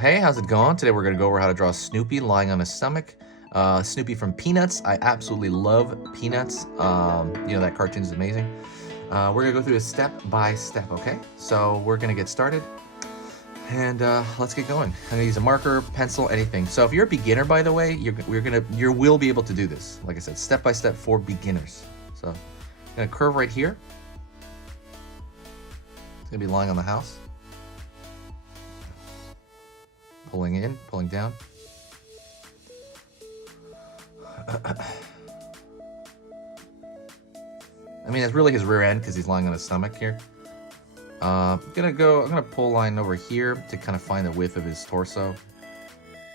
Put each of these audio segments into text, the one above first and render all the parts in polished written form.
Hey, how's it going? Today we're going to go over how to draw Snoopy lying on his stomach. Snoopy from Peanuts. I absolutely love Peanuts. You know, that cartoon is amazing. We're going to go through it step by step, okay? So we're going to get started. And let's get going. I'm going to use a marker, pencil, anything. So if you're a beginner, by the way, you will be able to do this. Like I said, step by step for beginners. So I'm going to curve right here. It's going to be lying on the house. Pulling in, pulling down. I mean, it's really his rear end because he's lying on his stomach here. I'm gonna pull a line over here to kind of find the width of his torso.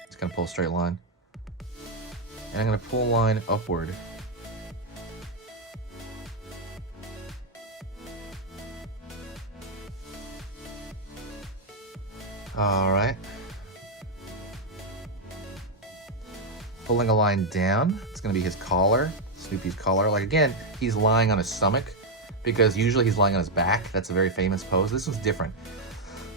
Just gonna pull a straight line. And I'm gonna pull a line upward. All right. Pulling a line down, it's gonna be his collar, Snoopy's collar. Like again, he's lying on his stomach because usually he's lying on his back. That's a very famous pose. This one's different.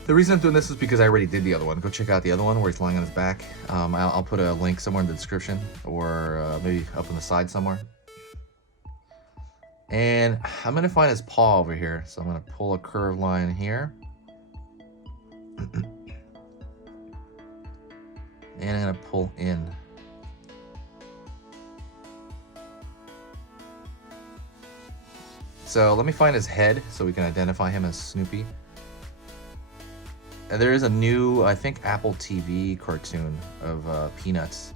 The reason I'm doing this is because I already did the other one. Go check out the other one where he's lying on his back. I'll put a link somewhere in the description or maybe up on the side somewhere. And I'm gonna find his paw over here. So I'm gonna pull a curved line here. And I'm gonna pull in. So let me find his head so we can identify him as Snoopy. And there is a new, I think, Apple TV cartoon of Peanuts.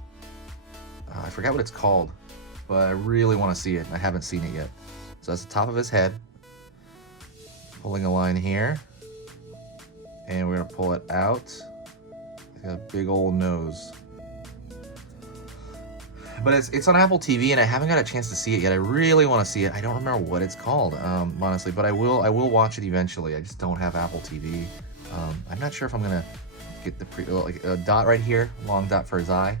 I forgot what it's called, but I really want to see it. I haven't seen it yet. So that's the top of his head. Pulling a line here. And we're going to pull it out. He's got a big old nose. But it's on Apple TV, and I haven't got a chance to see it yet. I really want to see it. I don't remember what it's called, honestly, but I will watch it eventually. I just don't have Apple TV. I'm not sure if I'm gonna get the dot right here, long dot for his eye.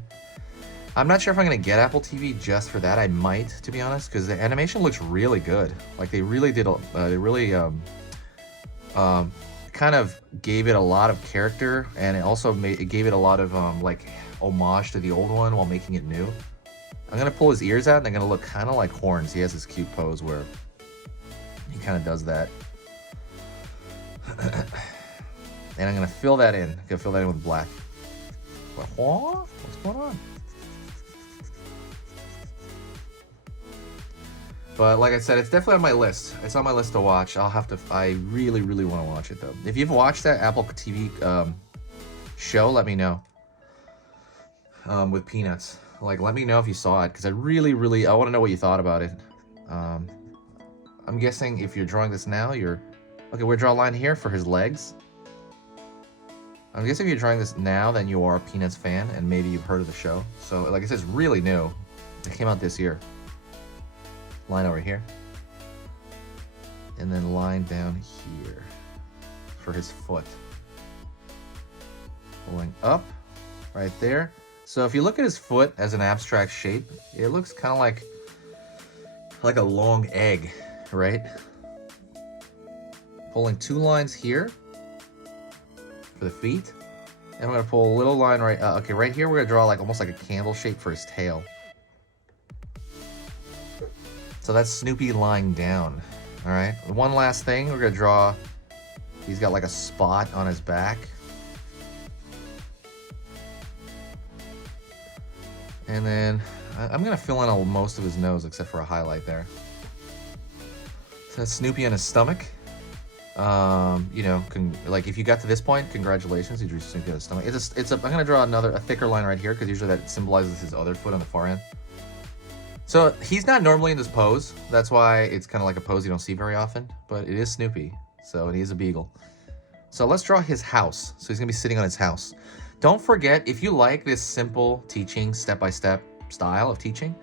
I'm not sure if I'm gonna get Apple TV just for that. I might, to be honest, because the animation looks really good. Like they really did. They really kind of gave it a lot of character, and it gave it a lot of like homage to the old one while making it new. I'm gonna pull his ears out and they're gonna look kind of like horns. He has this cute pose where he kind of does that. And I'm gonna fill that in. I'm gonna fill that in with black. What's going on? But like I said, it's definitely on my list. It's on my list to watch. I really, really want to watch it though. If you've watched that Apple TV show, let me know. With Peanuts. Like, let me know if you saw it, because I want to know what you thought about it. I'm guessing if you're drawing this now, okay, we'll draw a line here for his legs. I'm guessing if you're drawing this now, then you are a Peanuts fan, and maybe you've heard of the show. So, like I said, it's really new. It came out this year. Line over here. And then line down here for his foot. Pulling up right there. So if you look at his foot as an abstract shape, it looks kind of like a long egg, right? Pulling two lines here for the feet. And I'm gonna pull a little line right, okay, right here we're gonna draw like almost like a candle shape for his tail. So that's Snoopy lying down, all right? One last thing, we're gonna draw, he's got like a spot on his back. And then I'm gonna fill in most of his nose except for a highlight there. So that's Snoopy on his stomach. You know, like if you got to this point, congratulations, you drew Snoopy on his stomach. I'm gonna draw a thicker line right here because usually that symbolizes his other foot on the far end. So he's not normally in this pose. That's why it's kind of like a pose you don't see very often. But it is Snoopy, so it is a beagle. So let's draw his house. So he's gonna be sitting on his house. Don't forget, if you like this simple teaching, step-by-step style of teaching,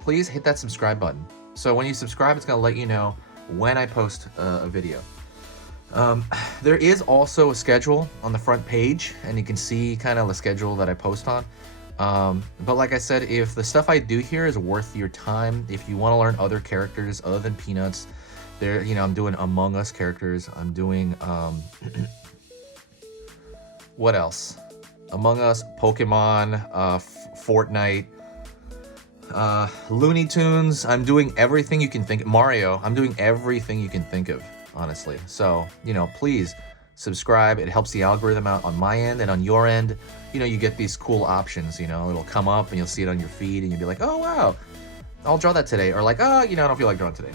please hit that subscribe button. So when you subscribe, it's going to let you know when I post a video. There is also a schedule on the front page, and you can see kind of the schedule that I post on. But like I said, if the stuff I do here is worth your time, if you want to learn other characters other than Peanuts, I'm doing Among Us characters. I'm doing What else? Among Us, Pokemon, Fortnite, Looney Tunes. I'm doing everything you can think. Mario. I'm doing everything you can think of, honestly. So, you know, please subscribe. It helps the algorithm out on my end and on your end. You know, you get these cool options, you know, it'll come up and you'll see it on your feed and you'll be like, oh, wow, I'll draw that today. Or like, oh, you know, I don't feel like drawing today.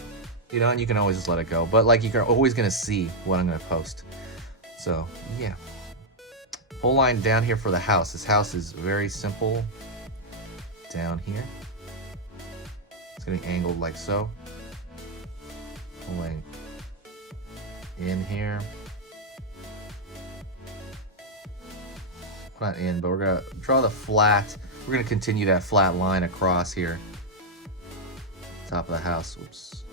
You know, and you can always just let it go. But like, you're always going to see what I'm going to post. So, yeah. Whole line down here for the house. This house is very simple. Down here. It's getting angled like so. Whole line in here. Not in, but we're gonna draw the flat. We're gonna continue that flat line across here. Top of the house. Oops.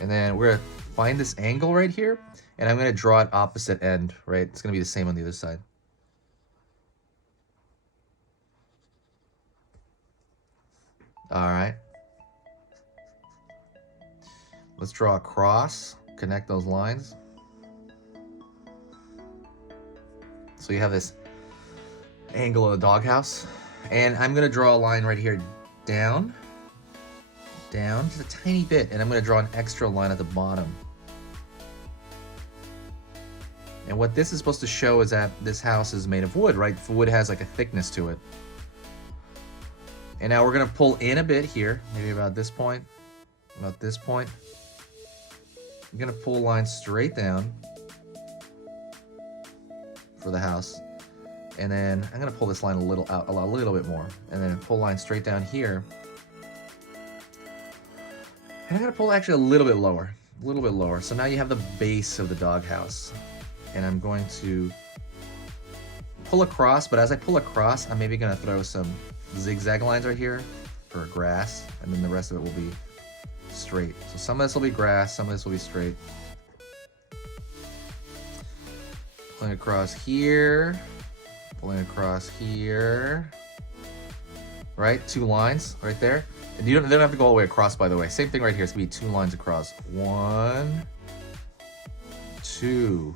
And then we're gonna find this angle right here, and I'm gonna draw it opposite end, right? It's gonna be the same on the other side. All right. Let's draw a cross, connect those lines. So you have this angle of the doghouse, and I'm gonna draw a line right here down, just a tiny bit, and I'm gonna draw an extra line at the bottom. And what this is supposed to show is that this house is made of wood, right? Wood has like a thickness to it. And now we're gonna pull in a bit here, maybe about this point, about this point. I'm gonna pull a line straight down for the house, and then I'm gonna pull this line a little out, a little bit more, and then pull a line straight down here. And I'm gonna pull actually a little bit lower, So now you have the base of the doghouse, and I'm going to pull across. But as I pull across, I'm maybe gonna throw some zigzag lines right here for grass, and then the rest of it will be straight. So some of this will be grass, some of this will be straight. Pulling across here, pulling across here. Right, 2 lines right there. And they don't have to go all the way across, by the way. Same thing right here. It's gonna be 2 lines across. 1, 2.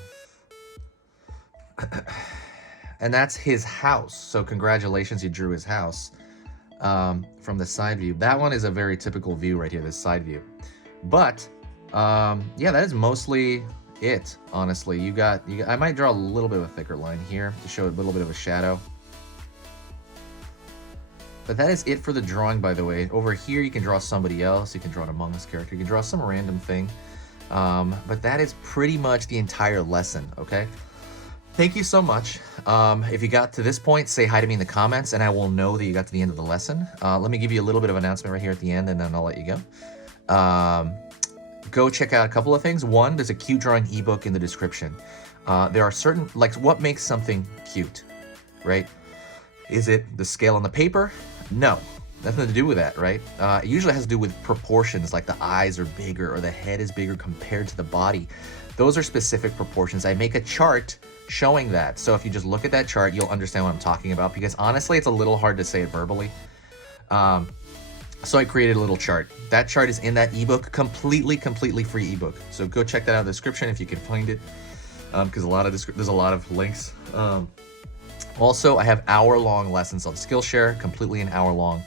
And that's his house. So congratulations, you drew his house. From the side view. That one is a very typical view right here, this side view. But yeah, that is mostly it, honestly. You got I might draw a little bit of a thicker line here to show a little bit of a shadow. But that is it for the drawing, by the way. Over here you can draw somebody else, you can draw an Among Us character, you can draw some random thing. But that is pretty much the entire lesson, okay? Thank you so much. If you got to this point, say hi to me in the comments, and I will know that you got to the end of the lesson. Let me give you a little bit of announcement right here at the end, and then I'll let you go. Go check out a couple of things. One, there's a cute drawing ebook in the description. There are certain, like, what makes something cute, right? Is it the scale on the paper? No, nothing to do with that, right? It usually has to do with proportions, like the eyes are bigger or the head is bigger compared to the body. Those are specific proportions. I make a chart showing that. So if you just look at that chart, you'll understand what I'm talking about, because honestly, it's a little hard to say it verbally. So I created a little chart. That chart is in that ebook, completely free ebook. So go check that out in the description if you can find it, because there's a lot of links. Also, I have hour-long lessons on Skillshare, completely an hour long.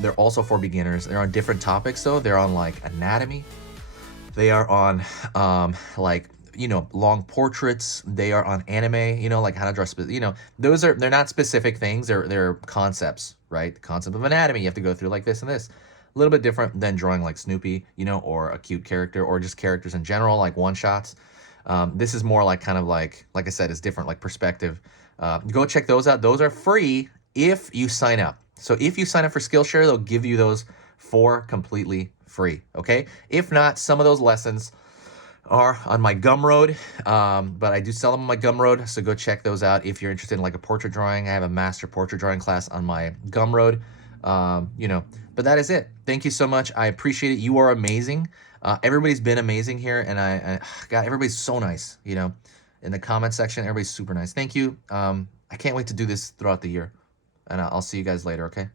They're also for beginners. They're on different topics though. They're on like anatomy. They are on like, you know, long portraits. They are on anime, you know, like how to draw, you know, they're not specific things. They're concepts, right? The concept of anatomy, you have to go through like this and this. A little bit different than drawing like Snoopy, you know, or a cute character, or just characters in general, like one-shots. This is more like kind of like I said, it's different, like perspective. Go check those out. Those are free if you sign up. So if you sign up for Skillshare, they'll give you those for completely free, okay? If not, some of those lessons are on my Gumroad, but I do sell them on my Gumroad, so go check those out if you're interested in like a portrait drawing. I have a master portrait drawing class on my Gumroad, you know, but that is it. Thank you so much. I appreciate it. You are amazing. Everybody's been amazing here, and God, everybody's so nice, you know, in the comment section. Everybody's super nice. Thank you. I can't wait to do this throughout the year, and I'll see you guys later, okay?